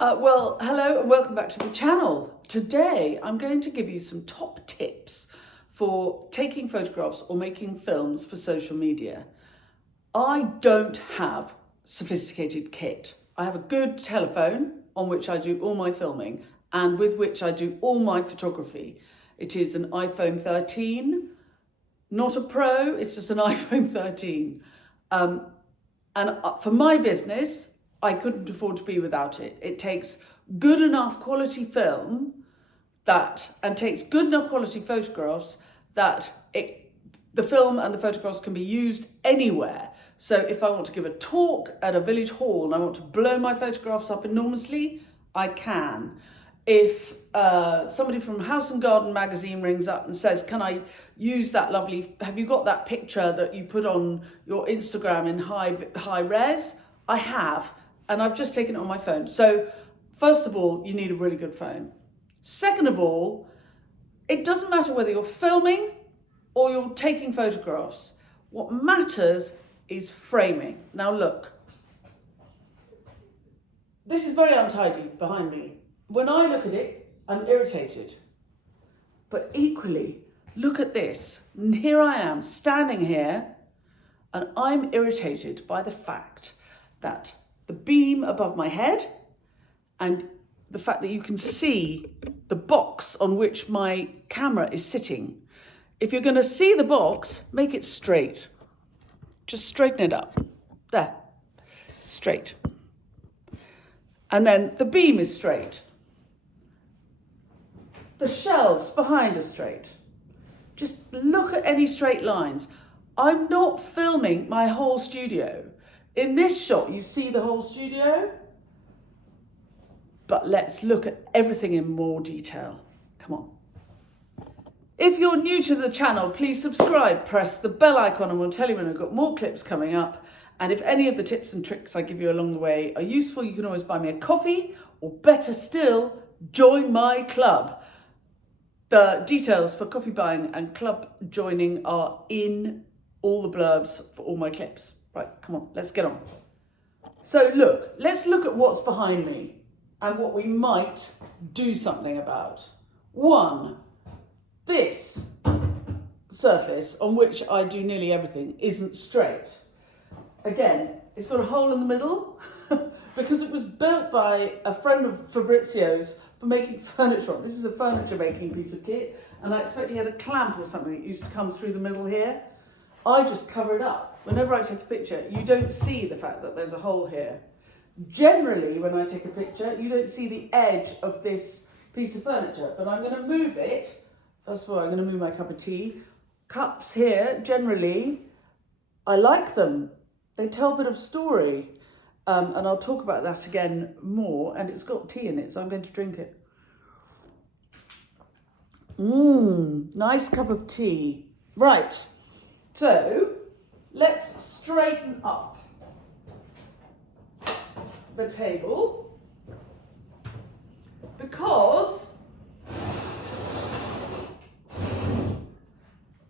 Well, hello and welcome back to the channel. Today I'm going to give you some top tips for taking photographs or making films for social media. I don't have sophisticated kit. I have a good telephone on which I do all my filming and with which I do all my photography. It is an iPhone 13, not a Pro, it's just an iPhone 13. And for my business, I couldn't afford to be without it. It takes good enough quality film and takes good enough quality photographs that the film and the photographs can be used anywhere. So if I want to give a talk at a village hall and I want to blow my photographs up enormously, I can. If somebody from House and Garden magazine rings up and says, can I use that lovely, have you got that picture that you put on your Instagram in high res? I have, and I've just taken it on my phone. So first of all, you need a really good phone. Second of all, it doesn't matter whether you're filming or you're taking photographs. What matters is framing. Now look, this is very untidy behind me. When I look at it, I'm irritated. But equally, look at this. And here I am standing here and I'm irritated by the fact that the beam above my head and the fact that you can see the box on which my camera is sitting. If you're going to see the box, make it straight. Just straighten it up. There. Straight. And then the beam is straight. The shelves behind are straight. Just look at any straight lines. I'm not filming my whole studio. In this shot, you see the whole studio. But let's look at everything in more detail. Come on. If you're new to the channel, please subscribe, press the bell icon and we'll tell you when I've got more clips coming up. And if any of the tips and tricks I give you along the way are useful, you can always buy me a coffee, or better still, join my club. The details for coffee buying and club joining are in all the blurbs for all my clips. Right, come on, let's get on. So look, let's look at what's behind me and what we might do something about. One, this surface on which I do nearly everything isn't straight. Again, it's got a hole in the middle because it was built by a friend of Fabrizio's for making furniture. This is a furniture making piece of kit, and I expect he had a clamp or something that used to come through the middle here. I just cover it up. Whenever I take a picture, you don't see the fact that there's a hole here. Generally, when I take a picture, you don't see the edge of this piece of furniture, but I'm going to move it. First of all, I'm going to move my cup of tea. Cups here, generally, I like them. They tell a bit of story. And I'll talk about that again more. And it's got tea in it, so I'm going to drink it. Nice cup of tea. Right. So let's straighten up the table, because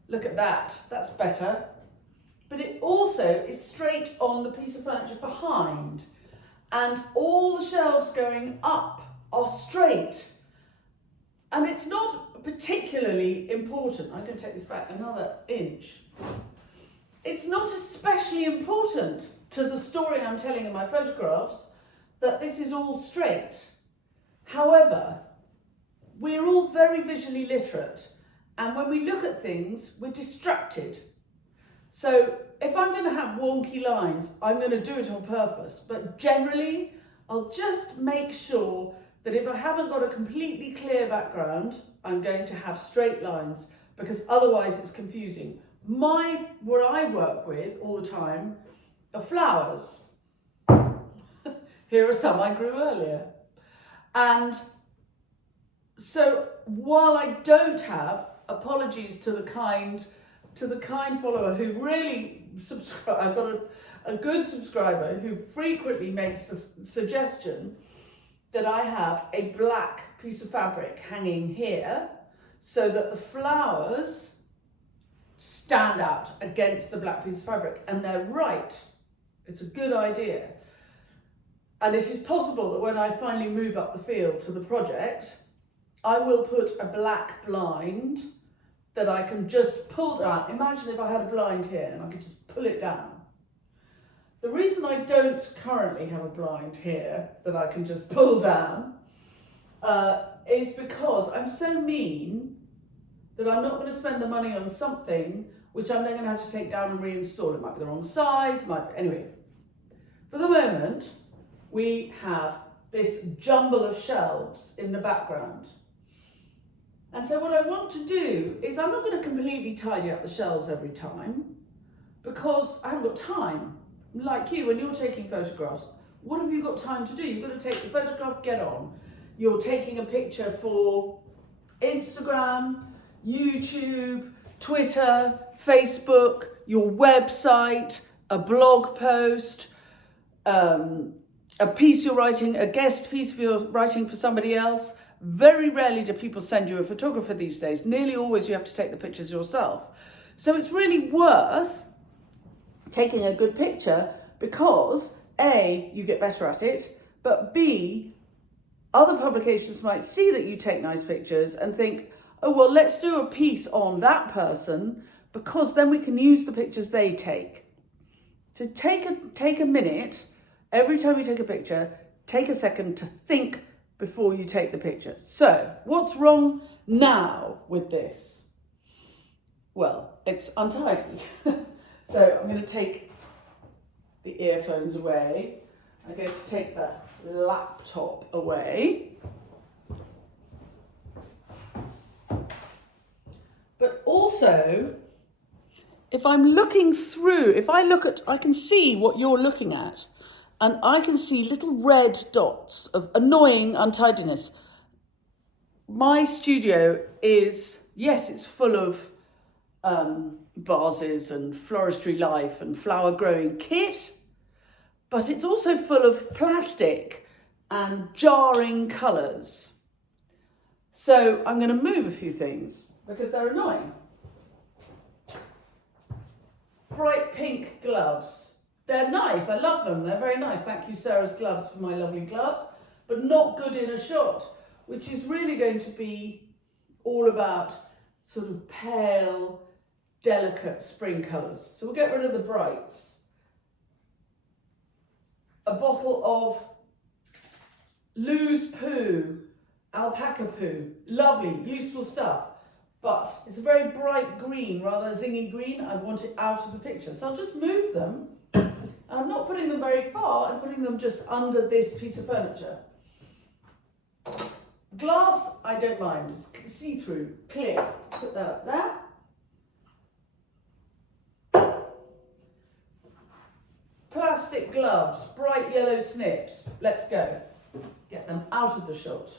look at that, that's better. But it also is straight on the piece of furniture behind, and all the shelves going up are straight. And it's not particularly important. I'm going to take this back another inch. It's not especially important to the story I'm telling in my photographs that this is all straight. However, we're all very visually literate, and when we look at things, we're distracted. So if I'm going to have wonky lines, I'm going to do it on purpose. But generally, I'll just make sure that if I haven't got a completely clear background, I'm going to have straight lines, because otherwise it's confusing. What I work with all the time are flowers. Here are some I grew earlier. And so while I don't have, apologies to the kind follower who really subscribe, I've got a good subscriber who frequently makes the suggestion that I have a black piece of fabric hanging here so that the flowers stand out against the black piece of fabric. And they're right. It's a good idea. And it is possible that when I finally move up the field to the project, I will put a black blind that I can just pull down. Imagine if I had a blind here and I could just pull it down. The reason I don't currently have a blind here that I can just pull down is because I'm so mean that I'm not going to spend the money on something which I'm then going to have to take down and reinstall. It might be the wrong size, anyway. For the moment, we have this jumble of shelves in the background. And so what I want to do is I'm not going to completely tidy up the shelves every time because I haven't got time. Like you, when you're taking photographs, what have you got time to do? You've got to take the photograph, get on. You're taking a picture for Instagram, YouTube, Twitter, Facebook, your website, a blog post, a piece you're writing, a guest piece you're writing for somebody else. Very rarely do people send you a photographer these days. Nearly always you have to take the pictures yourself. So it's really worth taking a good picture because A, you get better at it, but B, other publications might see that you take nice pictures and think, oh, well, let's do a piece on that person because then we can use the pictures they take. So take a minute, every time you take a picture, take a second to think before you take the picture. So what's wrong now with this? Well, it's untidy. So I'm going to take the earphones away. I'm going to take the laptop away. But also, if I'm looking through, I can see what you're looking at, and I can see little red dots of annoying untidiness. My studio is, yes, it's full of vases and floristry life and flower growing kit, but it's also full of plastic and jarring colours. So I'm going to move a few things because they're annoying. Bright pink gloves. They're nice, I love them, they're very nice. Thank you, Sarah's Gloves, for my lovely gloves, but not good in a shot, which is really going to be all about sort of pale, delicate spring colours. So we'll get rid of the brights. A bottle of loose poo, alpaca poo, lovely, useful stuff, but it's a very bright green, rather zingy green. I want it out of the picture. So I'll just move them. And I'm not putting them very far, I'm putting them just under this piece of furniture. Glass, I don't mind, it's see-through, clear. Put that up there. Plastic gloves, bright yellow snips. Let's go. Get them out of the shot.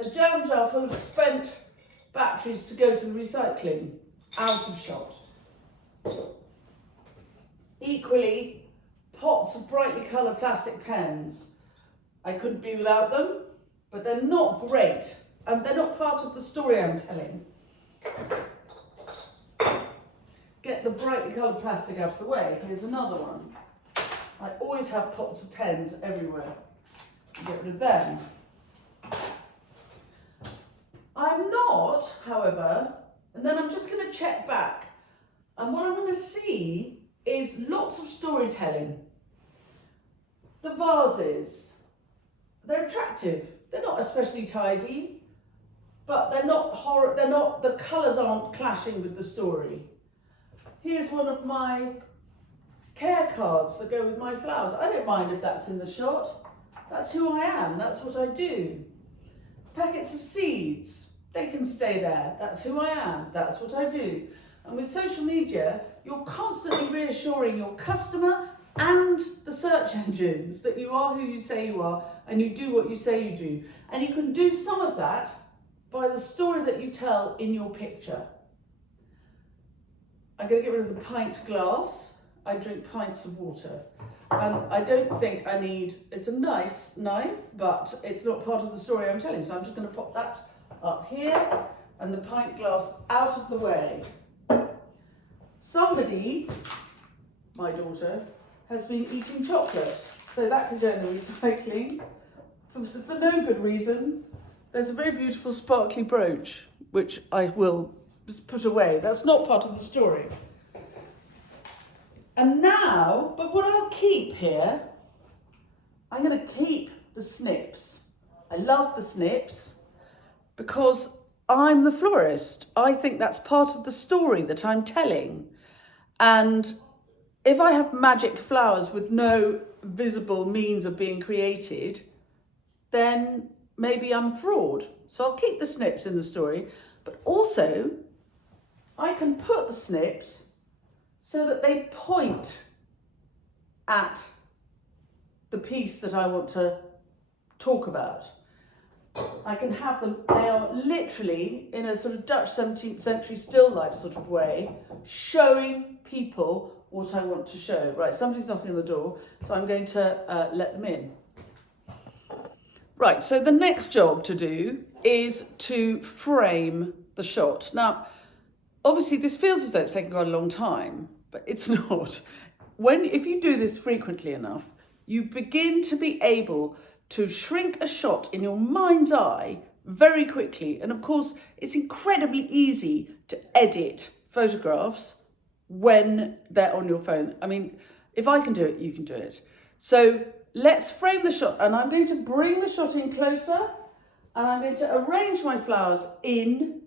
A jam jar full of spent batteries to go to the recycling. Out of shot. Equally, pots of brightly coloured plastic pens. I couldn't be without them, but they're not great, and they're not part of the story I'm telling. Get the brightly coloured plastic out of the way. Here's another one. I always have pots of pens everywhere. Get rid of them. I'm not, however, and then I'm just going to check back, and what I'm going to see is lots of storytelling. The vases, they're attractive. They're not especially tidy, but they're not horror. The colours aren't clashing with the story. Here's one of my care cards that go with my flowers. I don't mind if that's in the shot. That's who I am. That's what I do. Packets of seeds, they can stay there. That's who I am. That's what I do. And with social media, you're constantly reassuring your customer and the search engines that you are who you say you are and you do what you say you do. And you can do some of that by the story that you tell in your picture. I'm going to get rid of the pint glass. I drink pints of water. I don't think I need, it's a nice knife, but it's not part of the story I'm telling. So I'm just going to pop that up here and the pint glass out of the way. Somebody, my daughter, has been eating chocolate. So that can go in the recycling. For no good reason. There's a very beautiful sparkly brooch, which I will just put away. That's not part of the story. And now, but what I'll keep here, I'm going to keep the snips. I love the snips because I'm the florist. I think that's part of the story that I'm telling. And if I have magic flowers with no visible means of being created, then maybe I'm a fraud. So I'll keep the snips in the story, but also I can put the snips so that they point at the piece that I want to talk about. I can have them, they are literally, in a sort of Dutch 17th century still life sort of way, showing people what I want to show. Right, somebody's knocking on the door, so I'm going to let them in. Right, so the next job to do is to frame the shot. Now, obviously this feels as though it's taking quite a long time, but it's not. If you do this frequently enough, you begin to be able to shrink a shot in your mind's eye very quickly. And of course, it's incredibly easy to edit photographs when they're on your phone. I mean, if I can do it, you can do it. So let's frame the shot, and I'm going to bring the shot in closer, and I'm going to arrange my flowers in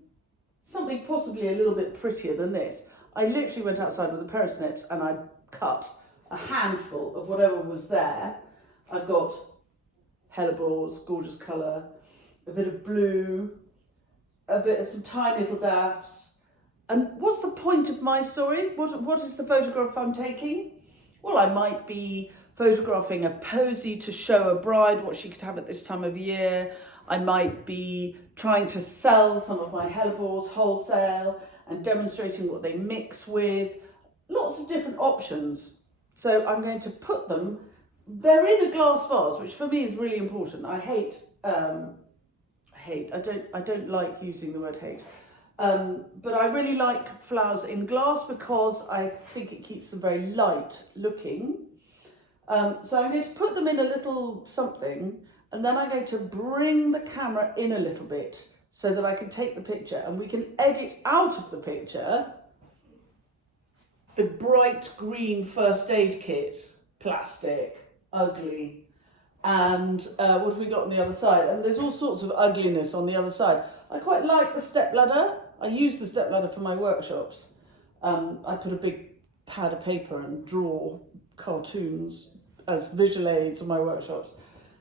something possibly a little bit prettier than this. I literally went outside with a pair of snips and I cut a handful of whatever was there. I've got hellebores, gorgeous colour, a bit of blue, a bit of some tiny little daffs. And what's the point of my story? What is the photograph I'm taking? Well, I might be photographing a posy to show a bride what she could have at this time of year. I might be trying to sell some of my hellebores wholesale and demonstrating what they mix with. Lots of different options. So I'm going to put them, they're in a glass vase, which for me is really important. I don't like using the word hate. But I really like flowers in glass because I think it keeps them very light looking. So I'm going to put them in a little something, and then I'm going to bring the camera in a little bit so that I can take the picture, and we can edit out of the picture the bright green first aid kit, plastic, ugly, and what have we got on the other side? And there's all sorts of ugliness on the other side. I quite like the stepladder. I use the stepladder for my workshops. I put a big pad of paper and draw cartoons as visual aids on my workshops.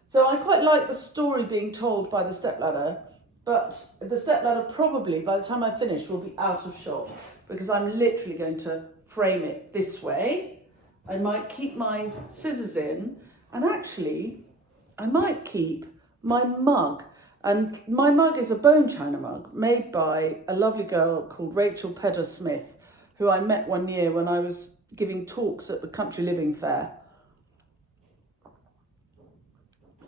So I quite like the story being told by the stepladder, but the stepladder probably, by the time I finish, will be out of shot because I'm literally going to frame it this way. I might keep my scissors in, and actually I might keep my mug. And my mug is a bone china mug made by a lovely girl called Rachel Pedder Smith, who I met one year when I was giving talks at the Country Living Fair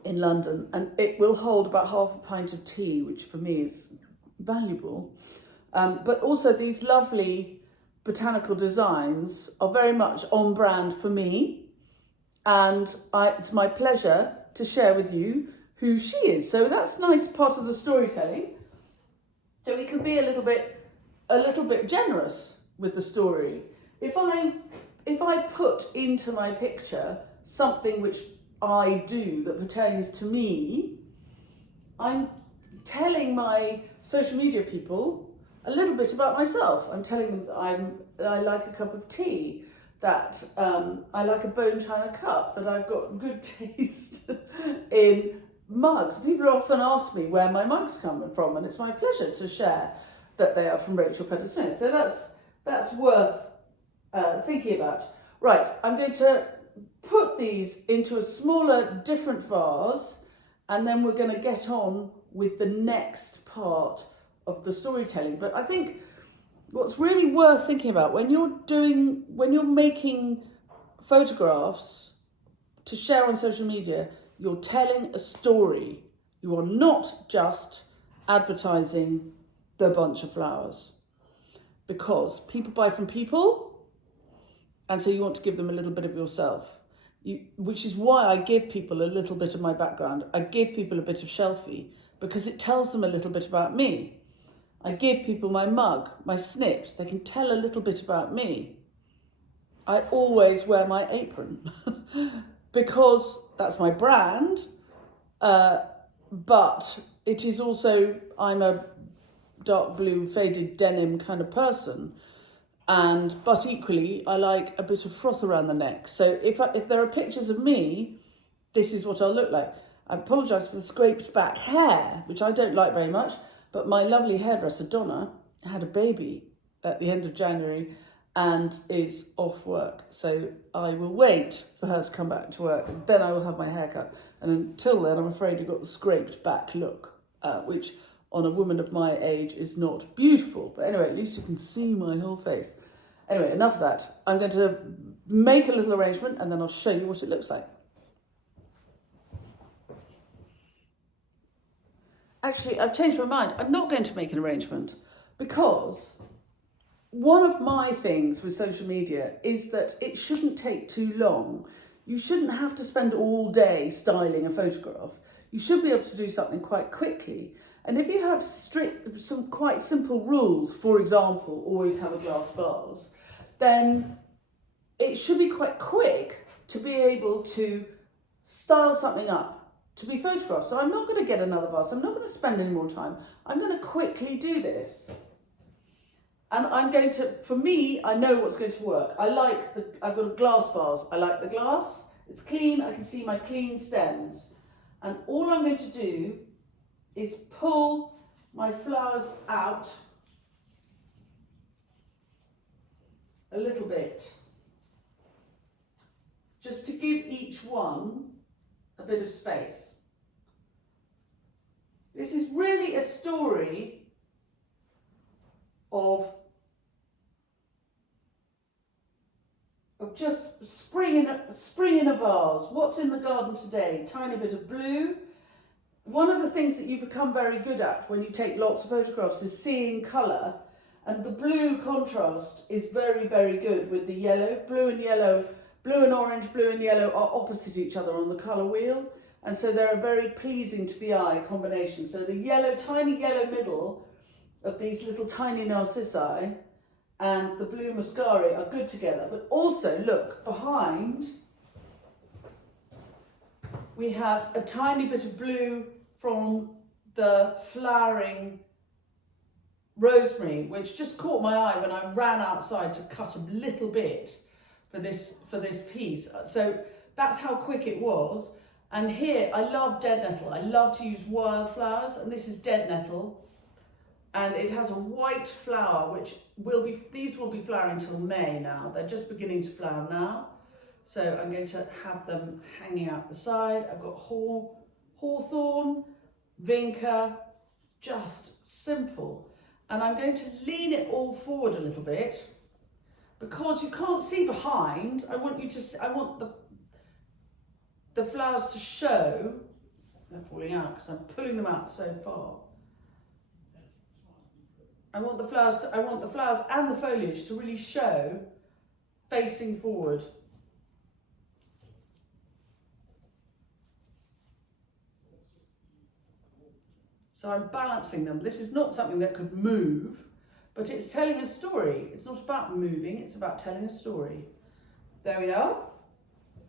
in London. And it will hold about half a pint of tea, which for me is valuable. But also these lovely botanical designs are very much on brand for me. And it's my pleasure to share with you who she is. So that's a nice part of the storytelling. So we can be a little bit generous with the story. If I put into my picture something which I do that pertains to me, I'm telling my social media people a little bit about myself. I'm telling them that I like a cup of tea, that I like a bone china cup, that I've got good taste in mugs. People often ask me where my mugs come from, and it's my pleasure to share that they are from Rachel Pedder Smith. So that's worth thinking about. Right, I'm going to put these into a smaller, different vase, and then we're going to get on with the next part of the storytelling. But I think what's really worth thinking about when you're making photographs to share on social media, you're telling a story. You are not just advertising the bunch of flowers, because people buy from people, and so you want to give them a little bit of yourself. which is why I give people a little bit of my background. I give people a bit of shelfie because it tells them a little bit about me. I give people my mug, my snips. They can tell a little bit about me. I always wear my apron because that's my brand, but it is also, I'm a dark blue faded denim kind of person, but equally I like a bit of froth around the neck. So if there are pictures of me, this is what I'll look like. I apologise for the scraped back hair, which I don't like very much, but my lovely hairdresser Donna had a baby at the end of January and is off work. So I will wait for her to come back to work, and then I will have my hair cut. And until then, I'm afraid you've got the scraped back look, which on a woman of my age is not beautiful. But anyway, at least you can see my whole face. Anyway, enough of that. I'm going to make a little arrangement and then I'll show you what it looks like. Actually, I've changed my mind. I'm not going to make an arrangement because one of my things with social media is that it shouldn't take too long. You shouldn't have to spend all day styling a photograph. You should be able to do something quite quickly. And if you have some quite simple rules, for example, always have a glass vase, then it should be quite quick to be able to style something up, to be photographed. So I'm not going to get another vase. I'm not going to spend any more time. I'm going to quickly do this. And I'm going to, for me, I know what's going to work. I've got a glass vase. I like the glass. It's clean. I can see my clean stems. And all I'm going to do is pull my flowers out a little bit, just to give each one a bit of space. This is really a story of just spring in a vase. What's in the garden today? Tiny bit of blue. One of the things that you become very good at when you take lots of photographs is seeing colour, and the blue contrast is very, very good with the yellow. Blue and orange, blue and yellow are opposite each other on the colour wheel, and so they're a very pleasing to the eye combination. So the yellow, tiny yellow middle of these little tiny narcissi and the blue muscari are good together. But also, look, behind we have a tiny bit of blue from the flowering rosemary, which just caught my eye when I ran outside to cut a little bit for this piece. So that's how quick it was. And here, I love dead nettle. I love to use wildflowers, and this is dead nettle. And it has a white flower, which these will be flowering till May now. They're just beginning to flower now. So I'm going to have them hanging out the side. I've got hawthorn, vinca, just simple. And I'm going to lean it all forward a little bit because you can't see behind. I want the flowers to show. They're falling out because I'm pulling them out so far. I want the flowers and the foliage to really show facing forward. So I'm balancing them. This is not something that could move, but it's telling a story. It's not about moving, it's about telling a story. There we are.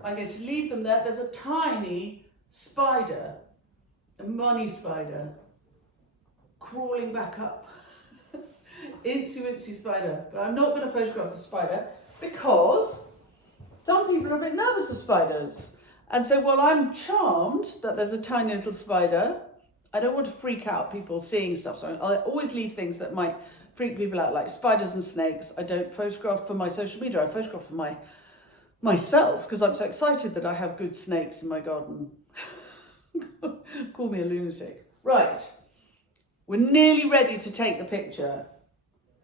I'm going to leave them there. There's a tiny spider, a money spider, crawling back up. Incy spider. But I'm not going to photograph the spider because some people are a bit nervous of spiders. And so while I'm charmed that there's a tiny little spider, I don't want to freak out people seeing stuff. So I always leave things that might freak people out, like spiders and snakes. I don't photograph for my social media. I photograph for myself because I'm so excited that I have good snakes in my garden. Call me a lunatic. Right. We're nearly ready to take the picture.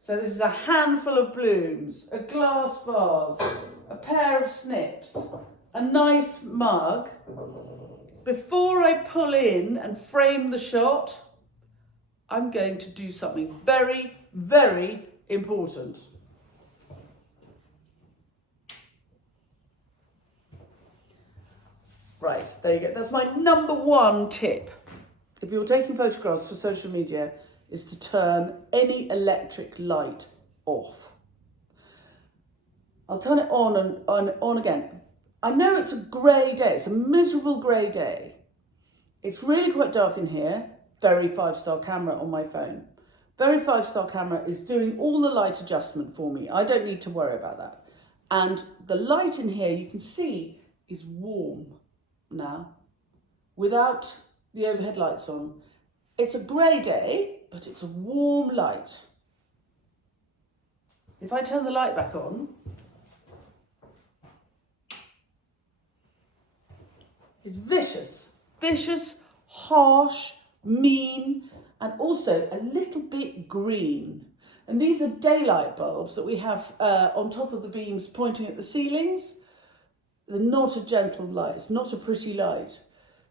So this is a handful of blooms, a glass vase, a pair of snips, a nice mug. Before I pull in and frame the shot, I'm going to do something very, very important. Right, there you go. That's my number one tip. If you're taking photographs for social media, is to turn any electric light off. I'll turn it on and on again. I know it's a grey day. It's a miserable grey day. It's really quite dark in here. Very 5-star camera on my phone. Very 5-star camera is doing all the light adjustment for me. I don't need to worry about that. And the light in here, you can see, is warm now without the overhead lights on. It's a grey day, but it's a warm light. If I turn the light back on, it's vicious, harsh, mean, and also a little bit green. And these are daylight bulbs that we have on top of the beams pointing at the ceilings. They're not a gentle light, it's not a pretty light.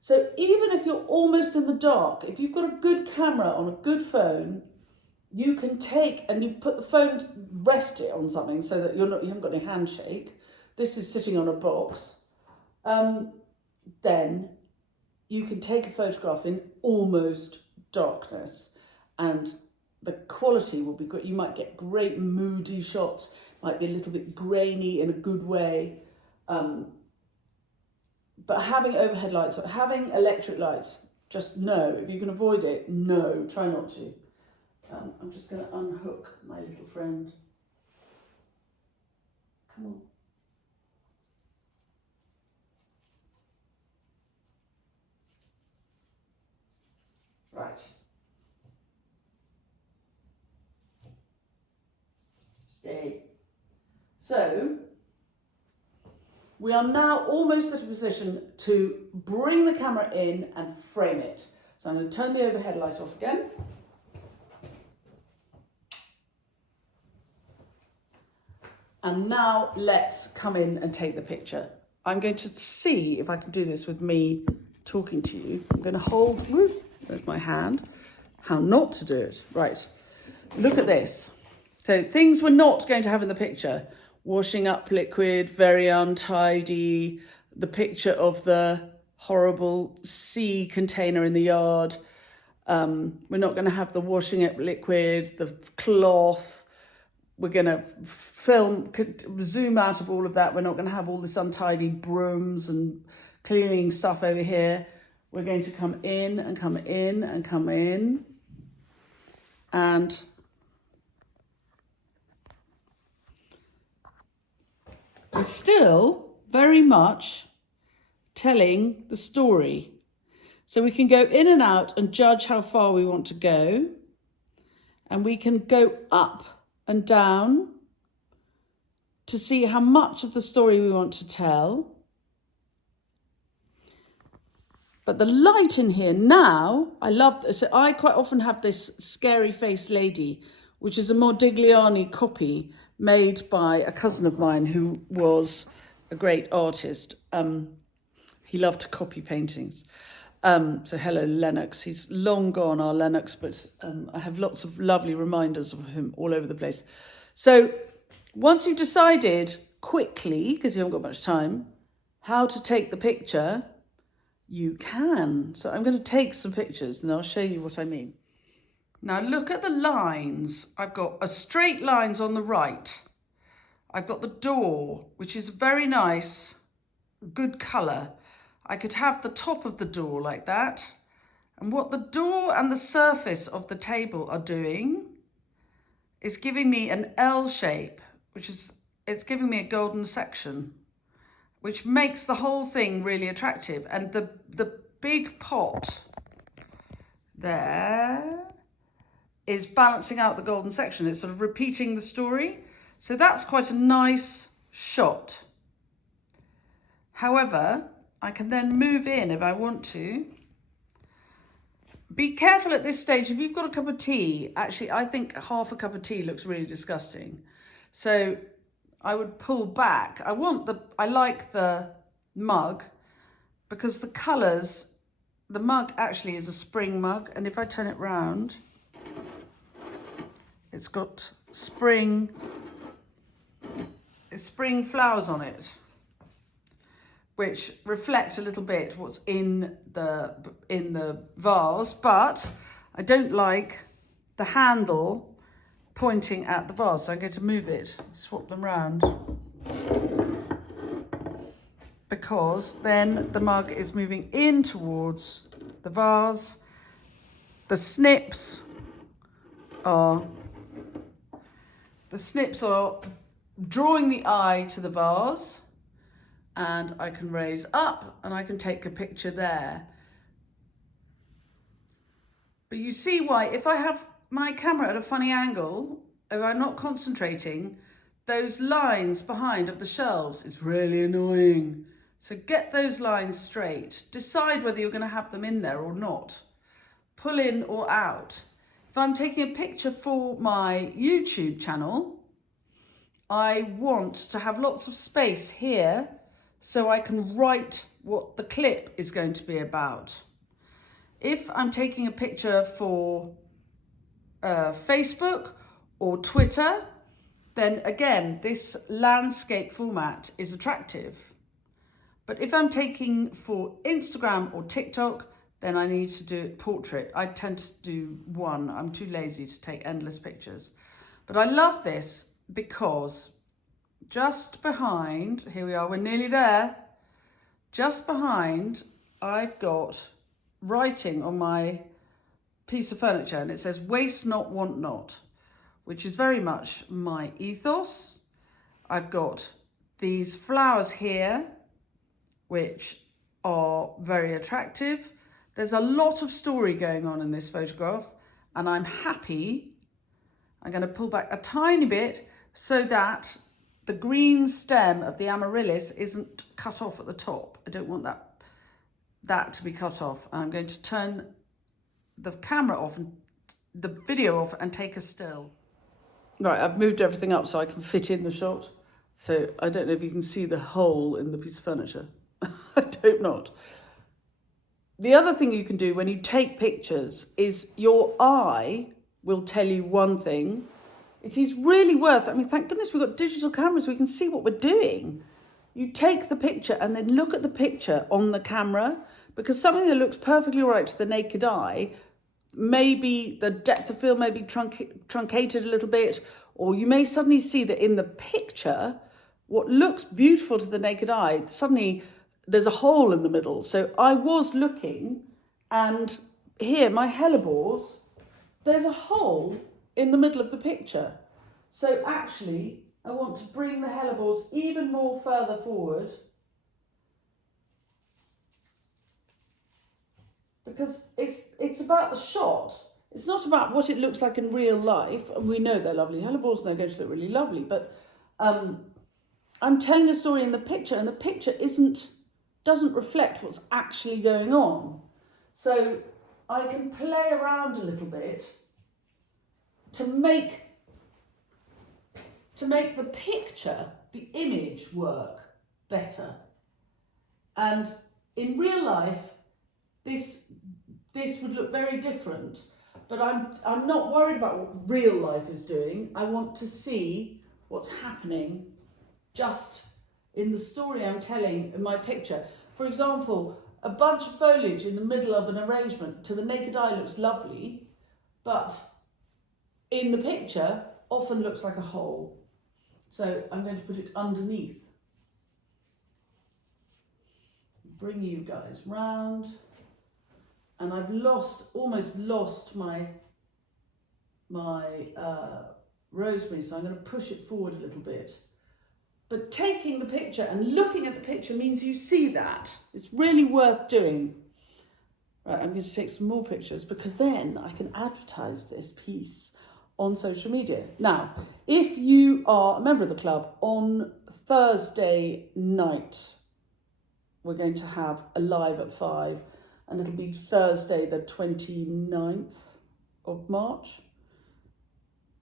So even if you're almost in the dark, if you've got a good camera on a good phone, you can take and you put the phone, rest it on something so that you haven't got any handshake. This is sitting on a box. Then you can take a photograph in almost darkness and the quality will be great. You might get great moody shots, might be a little bit grainy in a good way. But having overhead lights, or having electric lights, just no. If you can avoid it, no, try not to. I'm just going to unhook my little friend. Come on. Right. Stay. So, we are now almost at a position to bring the camera in and frame it. So I'm going to turn the overhead light off again. And now let's come in and take the picture. I'm going to see if I can do this with me talking to you. I'm going to hold, there's my hand, how not to do it. Right, look at this. So things we're not going to have in the picture. Washing up liquid, very untidy, the picture of the horrible sea container in the yard. We're not going to have the washing up liquid, the cloth. We're going to zoom out of all of that. We're not going to have all this untidy brooms and cleaning stuff over here. We're going to come in and come in and come in. And we're still very much telling the story. So we can go in and out and judge how far we want to go. And we can go up and down to see how much of the story we want to tell. But the light in here now, I love this. So I quite often have this scary faced lady, which is a Modigliani copy made by a cousin of mine who was a great artist. He loved to copy paintings. So hello, Lennox. He's long gone, our Lennox, but I have lots of lovely reminders of him all over the place. So once you've decided quickly, because you haven't got much time, how to take the picture, you can. So I'm going to take some pictures and I'll show you what I mean. Now look at the lines. I've got a straight lines on the right. I've got the door, which is very nice, good colour. I could have the top of the door like that. And what the door and the surface of the table are doing is giving me an L shape, it's giving me a golden section, which makes the whole thing really attractive. And the big pot there is balancing out the golden section. It's sort of repeating the story. So that's quite a nice shot. However, I can then move in if I want to. Be careful at this stage. If you've got a cup of tea, actually, I think half a cup of tea looks really disgusting. So I would pull back. I like the mug because the colours, the mug actually is a spring mug. And if I turn it round, it's got spring flowers on it, which reflect a little bit what's in the vase, but I don't like the handle pointing at the vase, so I'm going to move it, swap them round, because then the mug is moving in towards the vase. The snips are drawing the eye to the vase, and I can raise up and I can take a picture there. But you see why, if I have my camera at a funny angle, if I'm not concentrating, those lines behind of the shelves is really annoying. So get those lines straight. Decide whether you're going to have them in there or not. Pull in or out. If I'm taking a picture for my YouTube channel, I want to have lots of space here so I can write what the clip is going to be about. If I'm taking a picture for Facebook or Twitter, then again, this landscape format is attractive. But if I'm taking for Instagram or TikTok, then I need to do it portrait. I tend to do one. I'm too lazy to take endless pictures. But I love this because just behind, here we are, we're nearly there. Just behind, I've got writing on my piece of furniture, and it says waste not, want not, which is very much my ethos. I've got these flowers here, which are very attractive. There's a lot of story going on in this photograph, and I'm happy. I'm going to pull back a tiny bit so that the green stem of the amaryllis isn't cut off at the top. I don't want that to be cut off. I'm going to turn the camera off and the video off and take a still. Right, I've moved everything up so I can fit in the shot. So I don't know if you can see the hole in the piece of furniture. I hope not. The other thing you can do when you take pictures is your eye will tell you one thing. It is really worth, I mean, thank goodness we've got digital cameras, we can see what we're doing. You take the picture and then look at the picture on the camera, because something that looks perfectly right to the naked eye, maybe the depth of field may be truncated a little bit, or you may suddenly see that in the picture, what looks beautiful to the naked eye, suddenly there's a hole in the middle. So I was looking, and here, my hellebores, there's a hole in the middle of the picture. So actually, I want to bring the hellebores even more further forward, because it's about the shot. It's not about what it looks like in real life. And we know they're lovely hellebores and they're going to look really lovely, but I'm telling a story in the picture, and the picture doesn't reflect what's actually going on. So I can play around a little bit to make the picture, the image work better. And in real life, this would look very different, but I'm not worried about what real life is doing. I want to see what's happening just in the story I'm telling in my picture. For example, a bunch of foliage in the middle of an arrangement to the naked eye looks lovely, but in the picture often looks like a hole. So I'm going to put it underneath. Bring you guys round. And I've almost lost my rosemary, so I'm going to push it forward a little bit. But taking the picture and looking at the picture means you see that. It's really worth doing. Right, I'm going to take some more pictures, because then I can advertise this piece on social media. Now, if you are a member of the club, on Thursday night, we're going to have a live at 5, and it'll be Thursday the 29th of March.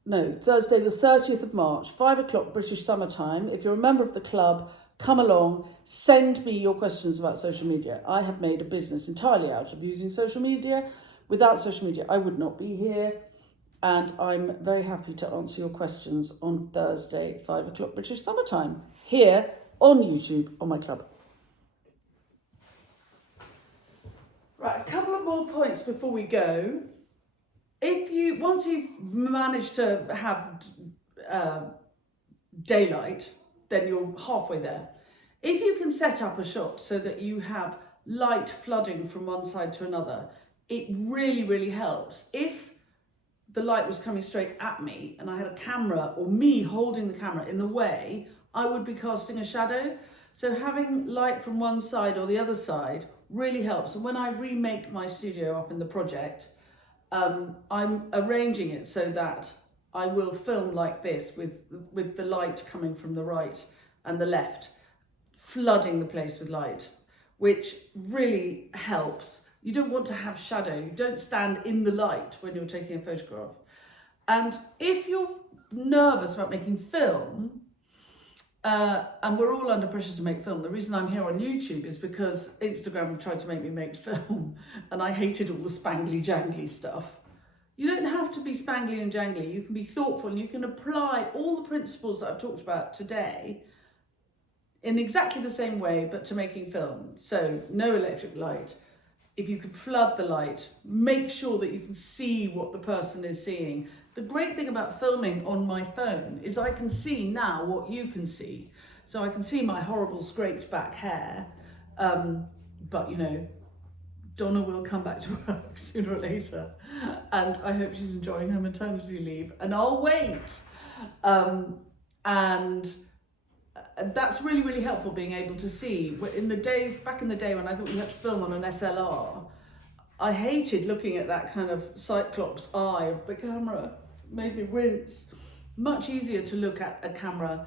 No, Thursday the 30th of March, 5 o'clock British summertime. If you're a member of the club, come along, send me your questions about social media. I have made a business entirely out of using social media. Without social media, I would not be here. And I'm very happy to answer your questions on Thursday, 5 o'clock British summertime, here on YouTube on my club. couple of more points before we go. Once you've managed to have daylight, then you're halfway there. If you can set up a shot so that you have light flooding from one side to another, it really, really helps. If the light was coming straight at me and I had a camera or me holding the camera in the way, I would be casting a shadow. So having light from one side or the other side really helps. And when I remake my studio up in the project, I'm arranging it so that I will film like this with the light coming from the right and the left, flooding the place with light, which really helps. You don't want to have shadow. You don't stand in the light when you're taking a photograph. And if you're nervous about making film, and we're all under pressure to make film. The reason I'm here on YouTube is because Instagram tried to make me make film and I hated all the spangly jangly stuff. You don't have to be spangly and jangly. You can be thoughtful and you can apply all the principles that I've talked about today in exactly the same way, but to making film. So no electric light. If you can flood the light, make sure that you can see what the person is seeing. The great thing about filming on my phone is I can see now what you can see. So I can see my horrible scraped back hair, but you know, Donna will come back to work sooner or later. And I hope she's enjoying her maternity leave and I'll wait. And that's really, really helpful, being able to see. Back in the day when I thought you had to film on an SLR, I hated looking at that kind of cyclops eye of the camera. It made me wince. Much easier to look at a camera,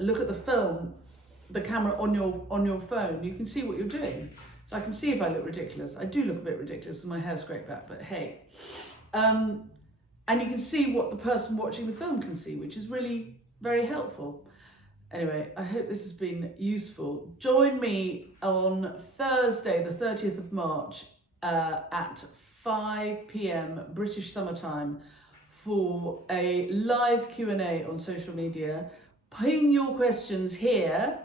look at the camera on your phone. You can see what you're doing. So I can see if I look ridiculous. I do look a bit ridiculous with my hair scraped back, but hey. And you can see what the person watching the film can see, which is really very helpful. Anyway, I hope this has been useful. Join me on Thursday, the 30th of March at 5 p.m. British summertime for a live Q&A on social media. Ping your questions here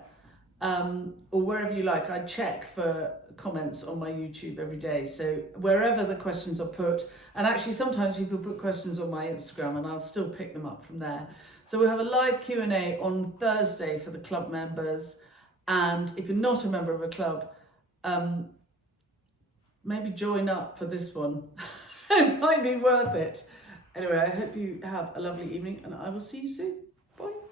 or wherever you like. I check for comments on my YouTube every day. So wherever the questions are put, and actually sometimes people put questions on my Instagram and I'll still pick them up from there. So we'll have a live Q&A on Thursday for the club members. And if you're not a member of a club, maybe join up for this one. It might be worth it. Anyway, I hope you have a lovely evening and I will see you soon. Bye.